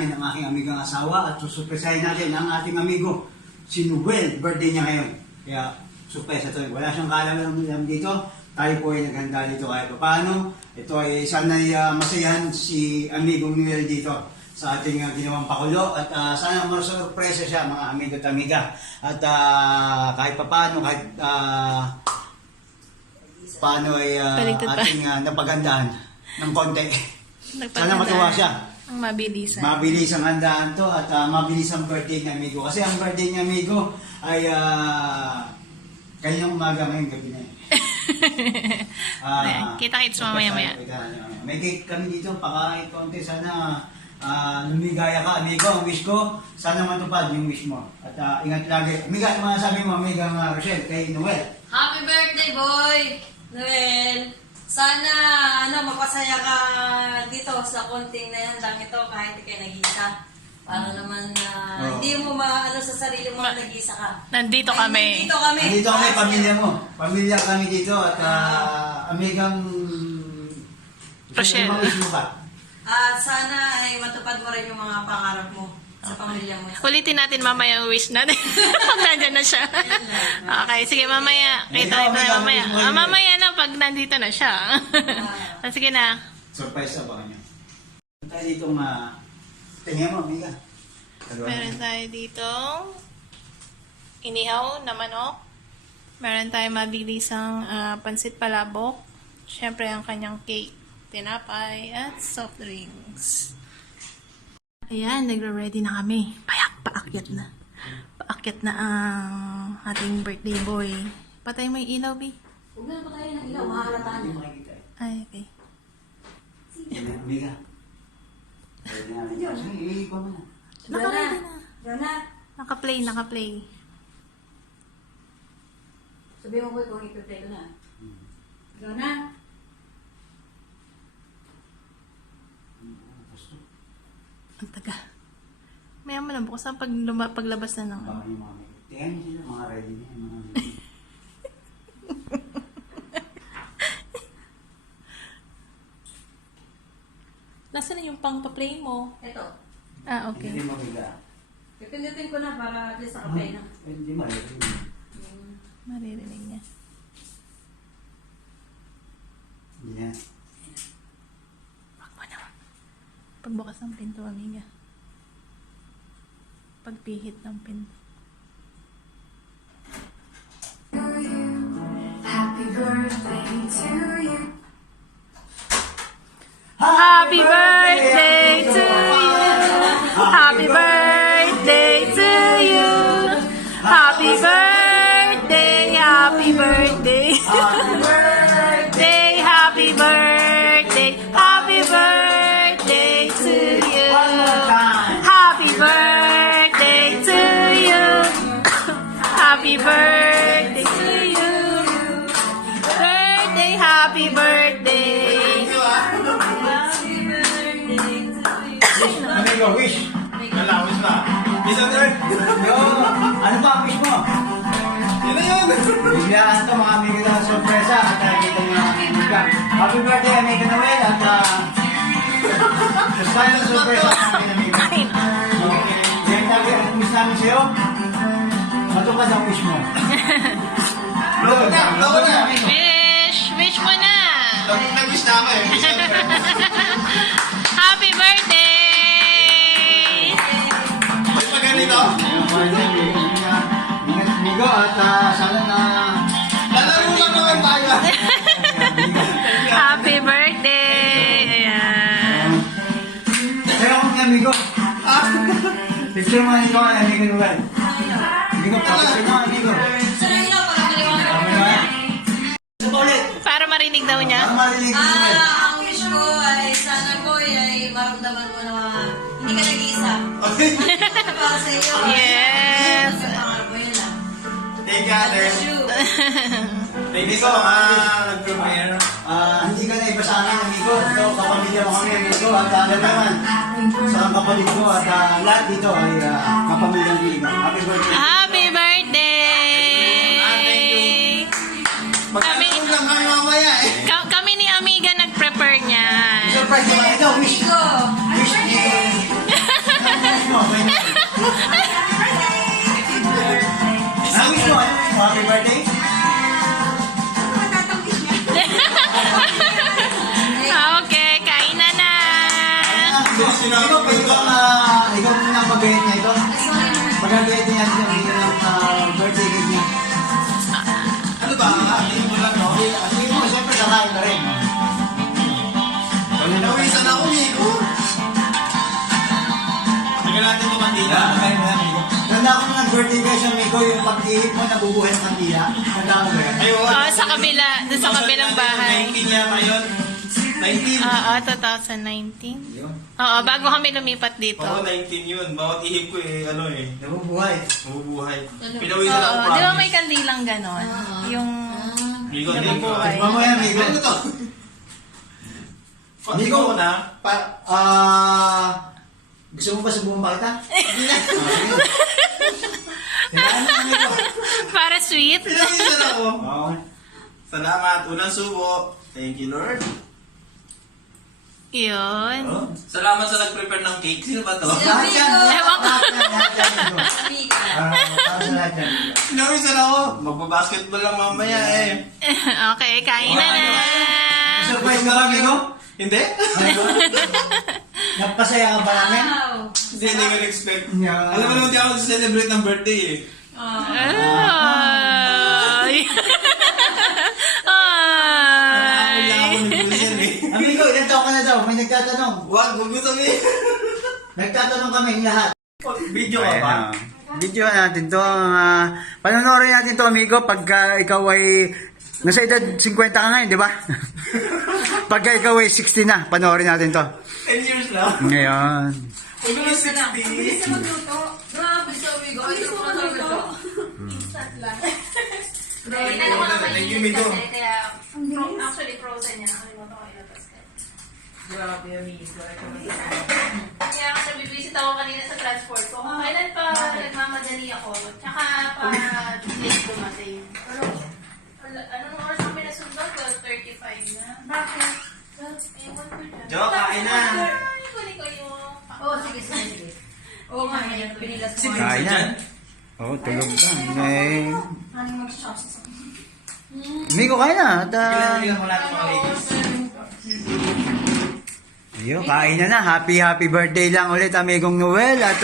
namin ang aking amigang asawa at susurpresahin natin ang ating amigo, si Noel. Birthday niya ngayon. Kaya, surprise ito. Wala siyang kaalam dito. Tayo po ay naghanda dito kahit paano. Ito ay sana'y masayahan si amigong Noel dito sa ating ginawang pakulo. At sana masurpresa siya mga amigo at amiga. At kahit paano, kahit paano ay ating napagandaan ng konti. Sana matuwa siya. Ang mabilisan. Mabilis ang handaan to at mabilis ang birthday ni amigo. Kasi ang birthday ni amigo ay kanyang umaga ngayong gabi na yun. Kita-kits mamaya-maya. May cake kami dito, pakahit konti. Sana lumigaya ka, amigo. Ang wish ko, sana matupad yung wish mo. At ingat lagi. Amiga, mga sabi mo, amiga Rochelle, kay Noel. Happy birthday, boy! Noel! Sana, mapasaya ka dito sa konting na yan lang ito kahit ikay nag-isa. Para naman hindi mo maano sa sarili mo nag-isa ka. Nandito kami. Nandito kami. Nandito kami, pamilya mo. Pamilya kami dito at amigang Rochelle. Wish mo ka. Sana ay matupad mo rin yung mga pangarap mo sa pamilya mo. Ulitin natin mamaya ang wish natin. Pag nandyan na siya. Okay, sige mamaya. Kita tayo mamaya. Mamaya na pag nandito na siya. Sige na. Surprise na ba kanya? Tayo dito tingnan mo, amiga. Meron tayo dito inihaw na manok. Meron tayo mabilisang pansit palabok. Siyempre ang kanyang cake, tinapay, at soft drinks. Ayan, nagre-ready na kami. Paakyat na. Paakyat na ang ating birthday boy. Patay mo yung ilaw, B. Huwag na patayin ng ilaw, mahalata Hindi niya. makikita eh. Ay, okay. Amiga. Pwede na. Sige, ikaw mo na. Naka-ready na. Jona, Naka-play. sabihin mo boy kung ipipray ko na. Jona, Ang taga. Maya mo lang, bukas ang paglabas na ng Baka yung mga tingnan niyo sila, mga ready niya. Mga Nasaan na yung pang-play mo? ito. Hindi Okay. mabiga. Pipindutin ko na para at least naka-play na. Hindi mabiga. Maririnig niya. Yan. Wag mo na. Pagbukas ng pinto, amiga. Pagpihit ng pinto. Happy birthday to you. Happy birthday to you. Happy birthday to you. Happy birthday. Happy birthday. Happy birthday. Happy birthday. Happy birthday to you. One more time. Happy birthday to you. Happy birthday to you. Birthday, happy birthday. Amigo, wish. Nalawis na. Isa third. Yo, ano ba ang wish mo? Yun na yun. Biglaan to mga amigo na sorpresa at nakikita niyo ang amiga. Happy birthday, amigo Noel at sa ng sorpresa sa amin, amigo. Yan namin ang wish namin sa'yo. Matupad ang wish mo. Blow na. Wish mo na. Nag-wish na ako eh. Happy birthday. May paganito. Ingat amigo at sana na Lalaro lang naman tayo. Happy birthday. Ayan. Pero kung amigo, picture mo ito kay amigo Noel. Amigo, picture mo amigo. Sana ilaw para maliwanag. Amigo, ito pa ulit. Para marinig daw niya. Ang marinig ni Noel. Ang wish ko ay sana boy ay maramdaman mo na hindi ka nag-iisa. Para sa iyo. Yes. Ang pangarap mo yun lang. Take God care. bless you. Thank you so nag-prepare. Hindi ka na iba sa amin, amigo. Ito, kapamilya mo kami, amigo. At alam naman, sa kapatid ko at lahat dito ay kapamilya amigo. Happy birthday. Happy birthday. Magkakaroon lang kami mamaya eh. Kami ni Amiga nag-prepare niyan. Surprise naman ito. Wish. Amigo. Wish dito. sinabi Ikaw, ko pwede ito. ba ikaw muna ang mag-grade na ito? Ay, sorry naman. Mag-grade niya siya dito ng birthday cake niya. Ano ba? Hindi mo lang, no? Sige mo, siyempre kakain na rin. Nawisan ako, Miko. Tagal natin ito, Mandila. Tanda ko nung birthday ka siya, Miko, yung pag-ihip mo nabubuhay ng kandila. Tanda ko ba yan? Ayun. Sa kabila, doon sa kabilang bahay. 19 yan ngayon. 19. Oo, 2019. Yun. Oo, bago kami lumipat dito. Oo, 19 yun. Bawat ihip ko Nabubuhay. mabubuhay. Pinawisan ako, Oo, di ba may kandilang ganon? Yung... Miko, nabubuhay. Tignan mo yan, Miko. Ano to? Miko, ko na. Gusto mo ba subukan pa kita? Hindi na. Ano na, Miko? Para sweet. Pinawisan ako. Oo. Salamat. Unang subo. Thank you, Lord. Yun. Salamat sa nag-prepare ng cake. Sino ba to? Sila. Lahat yan. Ewan ko. Lahat yan, Miko. Mika. Para sa lahat yan. Pinawisan ako. Magbabasketball lang mamaya eh. Okay, kain na na. Surprise ka ba, Miko? Hindi? Nagpasaya ka ba namin? Wow. Hindi ko expect. Yeah. Alam mo naman, di ako celebrate ng birthday eh. Ay. Kailangan ko Ay. ni Bulian eh. Amigo, ilan taon ka na daw? May nagtatanong. Wag mo sabihin. Nagtatanong kami lahat. Video ka ba? Video natin to. Panonorin natin to, amigo, pagka ikaw ay nasa edad 50 ka ngayon, di ba? Pagka ikaw ay 60 na, panoorin natin to. 10 years na. Ngayon. Huwag mo 60. Grabe siya, Migo. Ay, ito pa magluto. Instant lang. Thank you, Miko. Actually, frozen yan. Nakalimutan ko ilabas ka. Grabe, Migo. Kaya kasi bibisit ako kanina sa transport ko. Kung kailan pa nagmamadali ako, tsaka pa late dumating. Anong oras kami nasundo? 12:35 na. Bakit? Ewan ko dyan. Jo, kain na. Kunin ko yung... Oo, sige, sige. Oo nga, yan. Pinilas mo. Kain na. Oo, tulog ka. Eh, Ano mag-shop sa amigo, kain na. At, Bilang mo natin mga ladies. ayun, kain na na. Happy birthday lang ulit, amigong Noel. At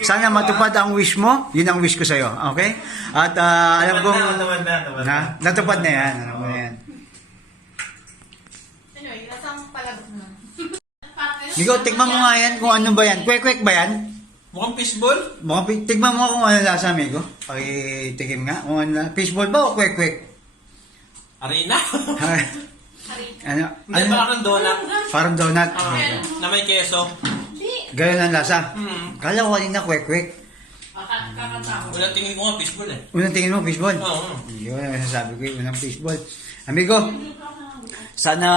sana matupad ang wish mo. Yun ang wish ko sa'yo. Okay? At alam ko... Na, natupad na yan. Alam mo na yan. Anyway, lasang palabok na. Migo, tikman mo nga yan kung ano ba yan. Kwek-kwek ba yan? Mukhang fishball? Tignan mo kung ano lasa, amigo. Pakitikim nga. Kung ano, fishball ba o kwek-kwek? Arena? Ano? Hindi, parang donut. Parang donut. Na may keso. Ganun ang lasa. Hmm. Kala ko kanina kwek-kwek. Unang tingin ko nga fishball eh. Unang tingin mo, fishball? Oo. Yun ang nasasabi ko, unang fishball. Amigo, sana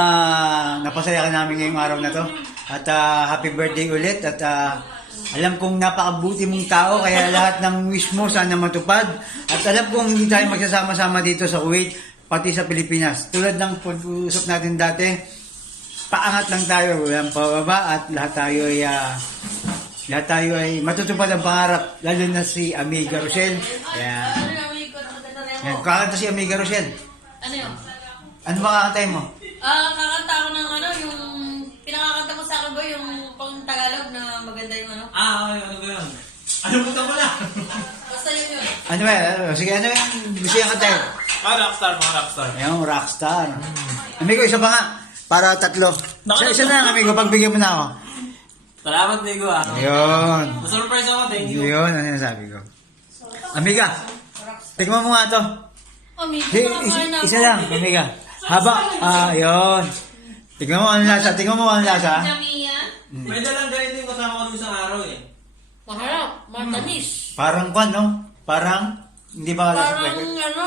napasaya ka namin ngayong araw na to. At happy birthday ulit. At alam kong napakabuti mong tao, kaya lahat ng wish mo sana matupad. At alam kong hindi tayo magsasama-sama dito sa Kuwait, pati sa Pilipinas. Tulad ng pag-uusap natin dati, paangat lang tayo, walang pababa, at lahat tayo ay matutupad ang pangarap, lalo na si Amiga Rochelle. Kaya, Ano yung Migo? Nakaganda na yan, ako. kakanta si Amiga Rochelle. Ano yun? Ano ba kakantay mo? Kakanta ako ng ano, yung pinakakanta mo sa akin ba yung pang Tagalog na maganda yung ano? Ano ba yun? Ano ba ito pala? Basta yun yun. Ano ba? Sige, ano yung gusto yung kantay? Rockstar, mga rockstar. Ayun, rockstar. Amigo, isa pa nga. Para tatlo. Isa na lang, amigo. Pagbigyan mo na ako. Salamat, Migo ah. Ayun. Na-surprise ako, thank you. Yun, ano yung sabi ko. Amiga, tignan mo nga to. Oh, Migo, Di, nakakain na isa ako. lang, amiga. Haba, yun. Tignan mo ano lasa, tignan mo ano lasa. Jamia. May dalang ganito yung kasama ko nung isang araw eh. Maharap, matamis. Parang kwan, no? Parang, hindi ba lasa Parang kwek-kwek? ano,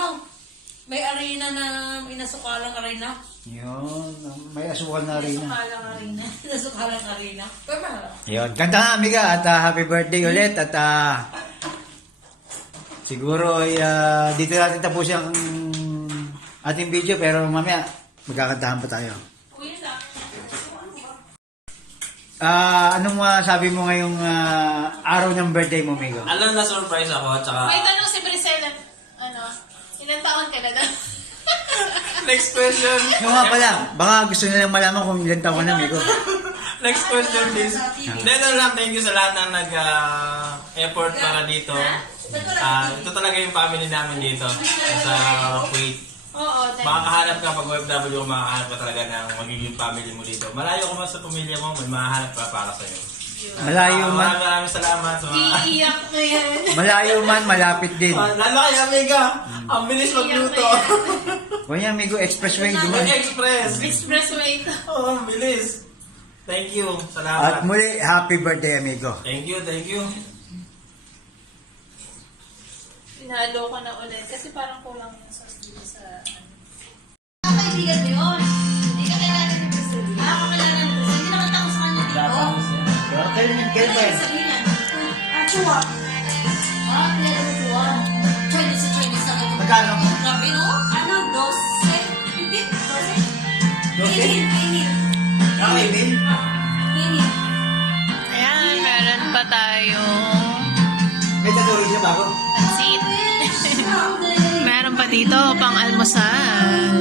may arena na inasukalang arena. Yun, may asukal na rin. Palang arena. Inasukalang arena. Pero maharap. Yun, kanta na amiga at happy birthday ulit at siguro ay dito natin tapusin ang ating video pero mamaya magkakantahan pa tayo. Uy, sa Anong sabi mo ngayong araw ng birthday mo, Migo? Alam na surprise ako at saka... May tanong si Brisela, ilang taon ka na daw? Next question. Yung nga pala, baka gusto nilang malaman kung ilan taon ka na, Migo. Next question, please. Then lang, thank you sa lahat ng nag-effort para dito. Ito talaga yung family namin dito sa Kuwait. Oo, Makakahanap ka pag OFW, makakahanap ka talaga ng magiging family mo dito. Malayo ka man sa pamilya mo, may mahahanap ka para sa'yo. Malayo man, Maraming salamat sa mga... Iiyak ko yan. malayo man, malapit din. Lalo kay Amiga, ang bilis magluto. Kuya amigo, expressway Yung doon. Express. Expressway ito. Oo, ang bilis. Thank you. At Salamat. muli, happy birthday amigo. Thank you, thank you. Pinalo ko na ulit kasi parang kulang yung sauce dito sa... Kaibigan mo yun. Hindi ka kailangan ng Priscilla. Kakailangan ng Priscilla. Hindi nakita ko sa kanya dito. Pero kailan ba yan? Chua. Kailan mo chua? Chinese sa Chinese sa ganun. Magkano? Grabe no? 12? Hindi? 12? 12? Init. Ah, Emil? Init. Ayan, meron pa tayong May taturo siya bago. pansit. Meron pa dito pang almusal.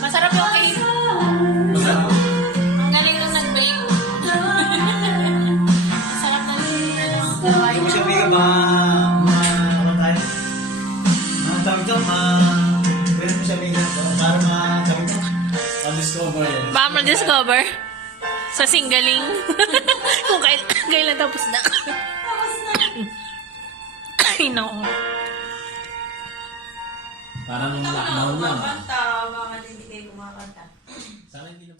Masarap yung cake. Masarap. Ang galing nung nag-bake. Masarap na yung gawain Yung niya. siya amigo, ano tayo? Mga tawag ito, pwede mo siya amigo. Para tawag ito, discover yan. Baka ma-discover sa singgaling. Kung kailan tapos na. Ay, no. Parang nung lockdown lang. Kumakanta, mga hindi kayo kumakanta. Sana hindi na